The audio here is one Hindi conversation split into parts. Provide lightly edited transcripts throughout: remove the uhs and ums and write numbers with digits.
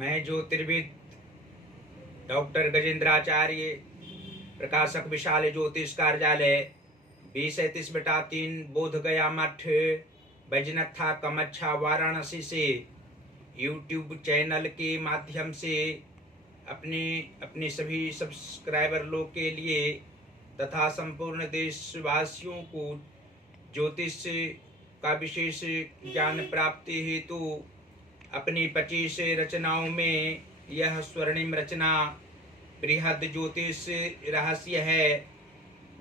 मैं ज्योतिर्विद डॉक्टर गजेंद्राचार्य, प्रकाशक विशाल ज्योतिष कार्यालय 2037/3 बोध गया मठ, बैजनाथा कमच्छा, वाराणसी से यूट्यूब चैनल के माध्यम से अपने सभी सब्सक्राइबर लोग के लिए तथा संपूर्ण देशवासियों को ज्योतिष का विशेष ज्ञान प्राप्ति हेतु अपनी 25 रचनाओं में यह स्वर्णिम रचना बृहद ज्योतिष रहस्य है,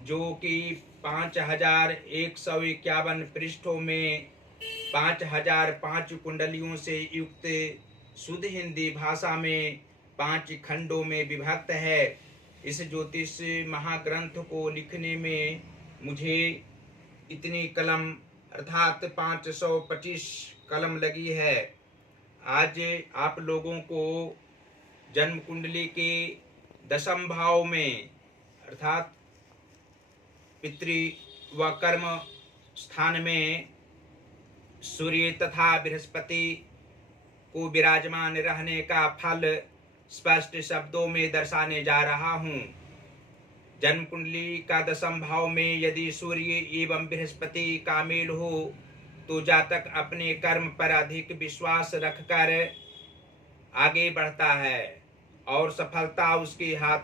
जो कि 5151 पृष्ठों में 5005 कुंडलियों से युक्त शुद्ध हिंदी भाषा में 5 खंडों में विभक्त है। इस ज्योतिष महाग्रंथ को लिखने में मुझे इतनी कलम अर्थात 525 कलम लगी है। आज आप लोगों को जन्म कुंडली के दशम भाव में अर्थात पितृ व कर्म स्थान में सूर्य तथा बृहस्पति को विराजमान रहने का फल स्पष्ट शब्दों में दर्शाने जा रहा हूँ। जन्म कुंडली का दशम भाव में यदि सूर्य एवं बृहस्पति का मेल हो तो जातक अपने कर्म पर अधिक विश्वास रखकर आगे बढ़ता है और सफलता उसके हाथ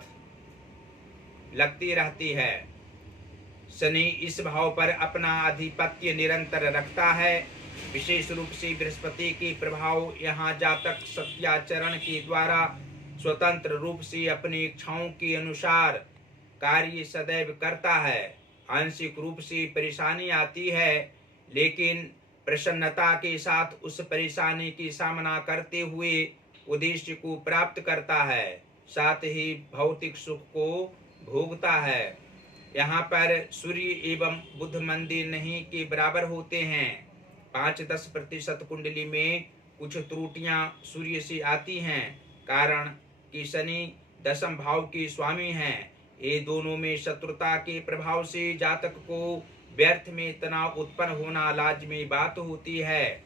लगती रहती है। शनि इस भाव पर अपना आधिपत्य निरंतर रखता है। विशेष रूप से बृहस्पति के प्रभाव यहाँ जातक सत्याचरण के द्वारा स्वतंत्र रूप से अपनी इच्छाओं के अनुसार कार्य सदैव करता है। आंशिक रूप से परेशानी आती है, लेकिन प्रसन्नता के साथ उस परेशानी की सामना करते हुए उद्देश्य को प्राप्त करता है, साथ ही भौतिक सुख को भोगता है। यहाँ पर सूर्य एवं बुध मंदिर नहीं के बराबर होते हैं। 5-10% कुंडली में कुछ त्रुटियां सूर्य से आती हैं, कारण कि शनि दशम भाव के स्वामी हैं। ये दोनों में शत्रुता के प्रभाव से जातक को व्यर्थ में तनाव उत्पन्न होना लाजमी बात होती है।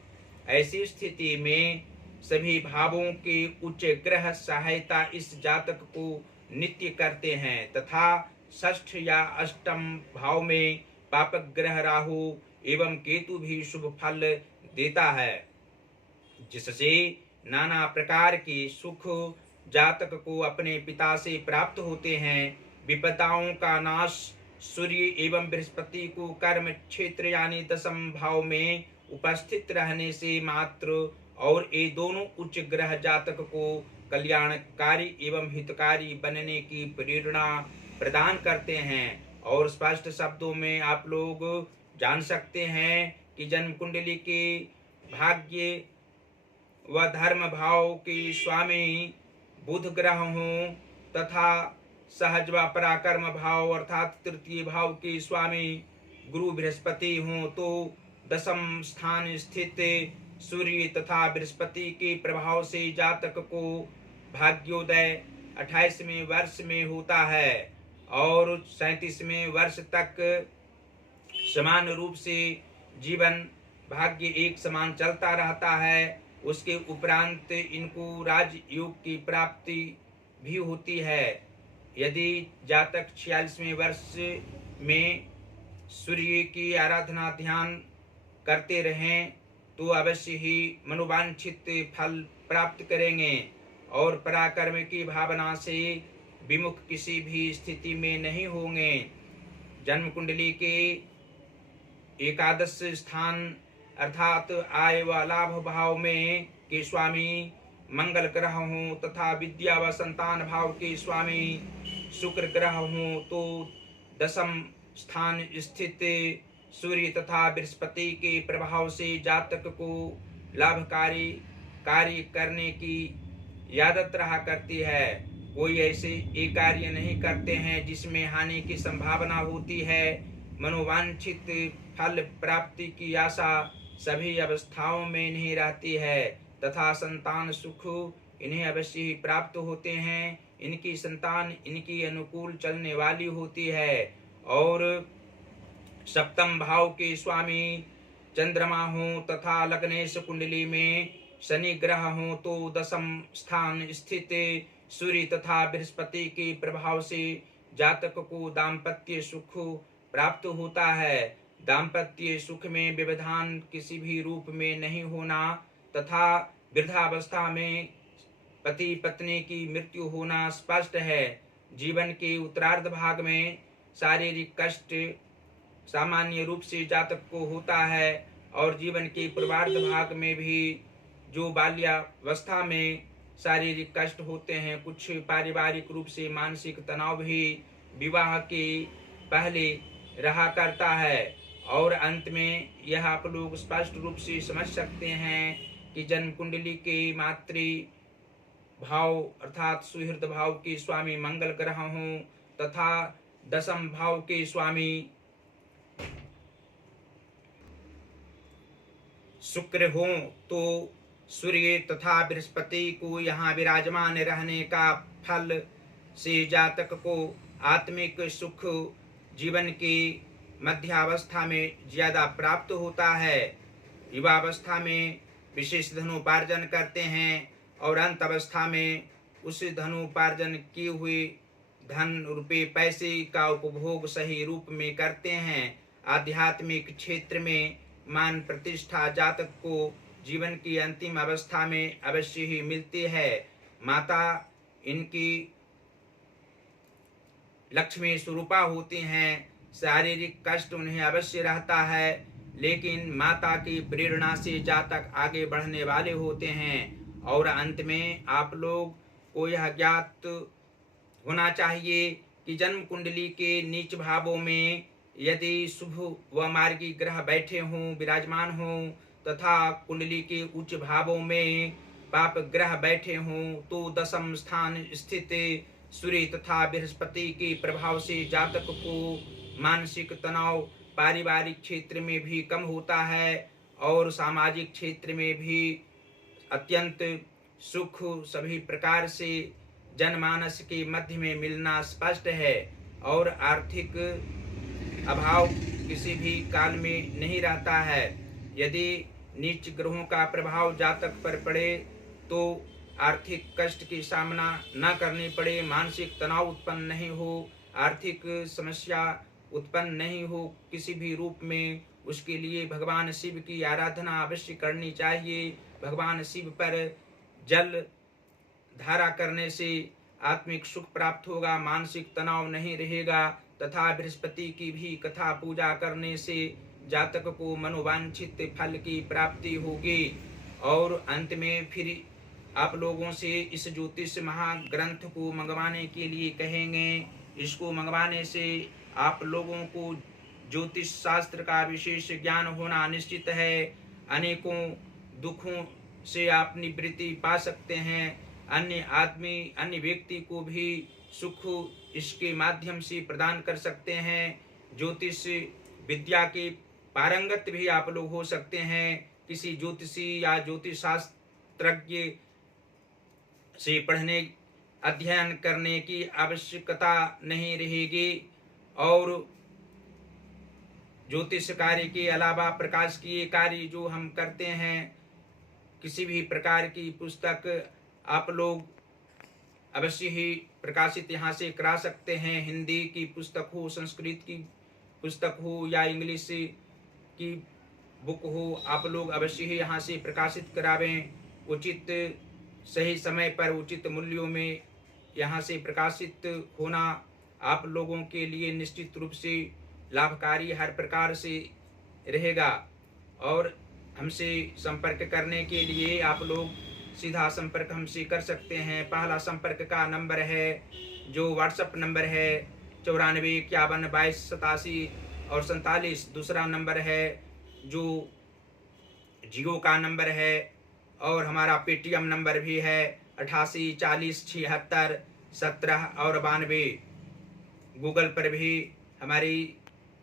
ऐसी स्थिति में सभी भावों के उच्च ग्रह सहायता इस जातक को नित्य करते हैं तथा षष्ठ या अष्टम भाव में पापक ग्रह राहु एवं केतु भी शुभ फल देता है, जिससे नाना प्रकार के सुख जातक को अपने पिता से प्राप्त होते हैं। विपदाओं का नाश सूर्य एवं बृहस्पति को कर्म क्षेत्र यानी दशम भाव में उपस्थित रहने से मात्र और ये दोनों उच्च ग्रह जातक को कल्याणकारी एवं हितकारी बनने की प्रेरणा प्रदान करते हैं। और स्पष्ट शब्दों में आप लोग जान सकते हैं कि जन्म कुंडली के भाग्य व धर्म भाव के स्वामी बुध ग्रह हों तथा सहज व पराक्रम भाव अर्थात तृतीय भाव के स्वामी गुरु बृहस्पति हों तो दशम स्थान स्थित सूर्य तथा बृहस्पति के प्रभाव से जातक को भाग्योदय 28वें वर्ष में होता है और 37वें वर्ष तक समान रूप से जीवन भाग्य एक समान चलता रहता है। उसके उपरांत इनको राजयोग की प्राप्ति भी होती है। यदि जातक 46वें वर्ष में सूर्य की आराधना ध्यान करते रहें तो अवश्य ही मनोवांछित फल प्राप्त करेंगे और पराक्रम की भावना से विमुख किसी भी स्थिति में नहीं होंगे। जन्म कुंडली के एकादश स्थान अर्थात आय व लाभ भाव में के स्वामी मंगल ग्रह हों तथा विद्या व संतान भाव के स्वामी शुक्र ग्रह हों तो दशम स्थान स्थित सूर्य तथा बृहस्पति के प्रभाव से जातक को लाभकारी कार्य करने की आदत रहा करती है। कोई ऐसे एक कार्य नहीं करते हैं जिसमें हानि की संभावना होती है। मनोवांछित फल प्राप्ति की आशा सभी अवस्थाओं में नहीं रहती है तथा संतान सुख इन्हें अवश्य ही प्राप्त होते हैं। इनकी संतान इनकी अनुकूल चलने वाली होती है और सप्तम भाव के स्वामी चंद्रमा हों तथा लग्नेश कुंडली में शनि ग्रह हो तो दसम स्थान स्थित सूर्य तथा बृहस्पति के प्रभाव से जातक को दाम्पत्य सुख प्राप्त होता है। दाम्पत्य सुख में व्यवधान किसी भी रूप में नहीं होना तथा वृद्धावस्था में पति पत्नी की मृत्यु होना स्पष्ट है। जीवन के उत्तरार्ध भाग में शारीरिक कष्ट सामान्य रूप से जातक को होता है और जीवन के पूर्वार्ध भाग में भी जो बाल्यावस्था में शारीरिक कष्ट होते हैं, कुछ पारिवारिक रूप से मानसिक तनाव भी विवाह के पहले रहा करता है। और अंत में यह आप लोग स्पष्ट रूप से समझ सकते हैं कि जन्म कुंडली के मातृ भाव अर्थात सुहृद भाव के स्वामी मंगल ग्रह हों तथा दसम भाव के स्वामी शुक्र हों तो सूर्य तथा बृहस्पति को यहाँ विराजमान रहने का फल से जातक को आत्मिक सुख जीवन की मध्यावस्था में ज्यादा प्राप्त होता है। युवावस्था में विशेष धनोपार्जन करते हैं और अंत अवस्था में उस धनोपार्जन किए हुए धन रुपये पैसे का उपभोग सही रूप में करते हैं। आध्यात्मिक क्षेत्र में मान प्रतिष्ठा जातक को जीवन की अंतिम अवस्था में अवश्य ही मिलती है। माता इनकी लक्ष्मी स्वरूपा होती हैं। शारीरिक कष्ट उन्हें अवश्य रहता है, लेकिन माता की प्रेरणा से जातक आगे बढ़ने वाले होते हैं। और अंत में आप लोग को यह ज्ञात होना चाहिए कि जन्म कुंडली के नीच भावों में यदि शुभ व मार्गी ग्रह बैठे हों, विराजमान हों तथा कुंडली के उच्च भावों में पाप ग्रह बैठे हों तो दसम स्थान स्थित सूर्य तथा बृहस्पति के प्रभाव से जातक को मानसिक तनाव पारिवारिक क्षेत्र में भी कम होता है और सामाजिक क्षेत्र में भी अत्यंत सुख सभी प्रकार से जनमानस के मध्य में मिलना स्पष्ट है। और आर्थिक अभाव किसी भी काल में नहीं रहता है। यदि नीच ग्रहों का प्रभाव जातक पर पड़े तो आर्थिक कष्ट की सामना न करनी पड़े, मानसिक तनाव उत्पन्न नहीं हो, आर्थिक समस्या उत्पन्न नहीं हो किसी भी रूप में, उसके लिए भगवान शिव की आराधना अवश्य करनी चाहिए। भगवान शिव पर जल धारा करने से आत्मिक सुख प्राप्त होगा, मानसिक तनाव नहीं रहेगा तथा बृहस्पति की भी कथा पूजा करने से जातक को मनोवांछित फल की प्राप्ति होगी। और अंत में फिर आप लोगों से इस ज्योतिष महाग्रंथ को मंगवाने के लिए कहेंगे। इसको मंगवाने से आप लोगों को ज्योतिष शास्त्र का विशेष ज्ञान होना निश्चित है। अनेकों दुखों से आप निवृत्ति पा सकते हैं। अन्य आदमी अन्य व्यक्ति को भी सुख इसके माध्यम से प्रदान कर सकते हैं। ज्योतिष विद्या के पारंगत भी आप लोग हो सकते हैं। किसी ज्योतिषी या ज्योतिष शास्त्रज्ञ से पढ़ने अध्ययन करने की आवश्यकता नहीं रहेगी। और ज्योतिष कार्य के अलावा प्रकाश किए कार्य जो हम करते हैं, किसी भी प्रकार की पुस्तक आप लोग अवश्य ही प्रकाशित यहाँ से करा सकते हैं। हिंदी की पुस्तक हो, संस्कृत की पुस्तक हो या इंग्लिश की बुक हो, आप लोग अवश्य ही यहाँ से प्रकाशित करावें। उचित सही समय पर उचित मूल्यों में यहाँ से प्रकाशित होना आप लोगों के लिए निश्चित रूप से लाभकारी हर प्रकार से रहेगा। और हमसे संपर्क करने के लिए आप लोग सीधा संपर्क हमसे कर सकते हैं। पहला संपर्क का नंबर है जो व्हाट्सएप नंबर है 94 51 22 87 और 47। दूसरा नंबर है जो जियो का नंबर है और हमारा पेटीएम नंबर भी है 88 40 76 17 और 92। गूगल पर भी हमारी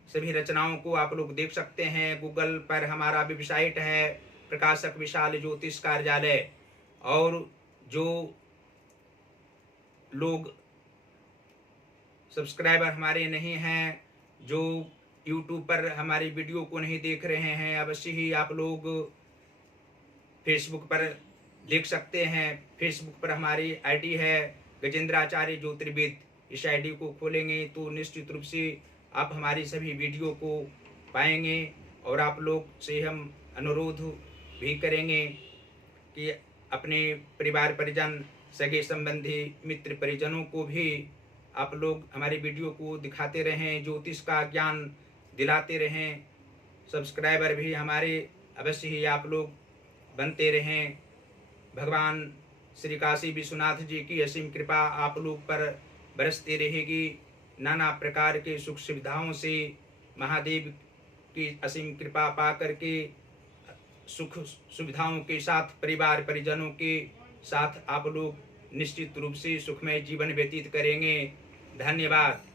सभी रचनाओं को आप लोग देख सकते हैं। गूगल पर हमारा वेबसाइट है प्रकाशक विशाल ज्योतिष कार्यालय। और जो लोग सब्सक्राइबर हमारे नहीं हैं, जो यूट्यूब पर हमारी वीडियो को नहीं देख रहे हैं, अवश्य ही आप लोग फेसबुक पर लिख सकते हैं। फेसबुक पर हमारी आईडी है गजेंद्राचार्य ज्योतिर्विद। इस आईडी को खोलेंगे तो निश्चित रूप से आप हमारी सभी वीडियो को पाएंगे। और आप लोग से हम अनुरोध भी करेंगे कि अपने परिवार परिजन, सगे संबंधी, मित्र परिजनों को भी आप लोग हमारी वीडियो को दिखाते रहें, ज्योतिष का ज्ञान दिलाते रहें। सब्सक्राइबर भी हमारे अवश्य ही आप लोग बनते रहें। भगवान श्री काशी विश्वनाथ जी की असीम कृपा आप लोग पर बरसती रहेगी। नाना प्रकार के सुख सुविधाओं से महादेव की असीम कृपा पा करके सुख सुविधाओं के साथ परिवार परिजनों के साथ आप लोग निश्चित रूप से सुखमय जीवन व्यतीत करेंगे। धन्यवाद।